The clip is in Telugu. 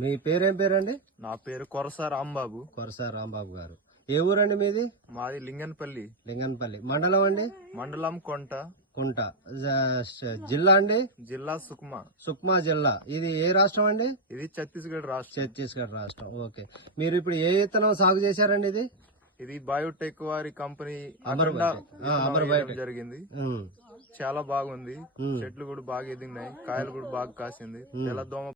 మీ పేరేం పేరండి? నా పేరు కొరస రాంబాబు. కొరస రాంబాబు గారు. ఏ ఊరండి మీది? మాది లింగన్పల్లి. లింగన్పల్లి మండలం అండి? మండలం కొంట. జిల్లా అండి? జిల్లా సుక్మా. సుక్మా జిల్లా. ఇది ఏ రాష్ట్రం అండి? ఇది ఛత్తీస్గఢ్ రాష్ట్రం. ఛత్తీస్గఢ్ రాష్ట్రం. ఓకే. మీరు ఇప్పుడు ఏ విత్తనం సాగు చేశారండి? ఇది బయోటెక్ వారి కంపెనీ జరిగింది. చాలా బాగుంది. చెట్లు కూడా బాగా ఎదిగినాయి, కాయలు కూడా బాగా కాసింది. తెల్లదోమ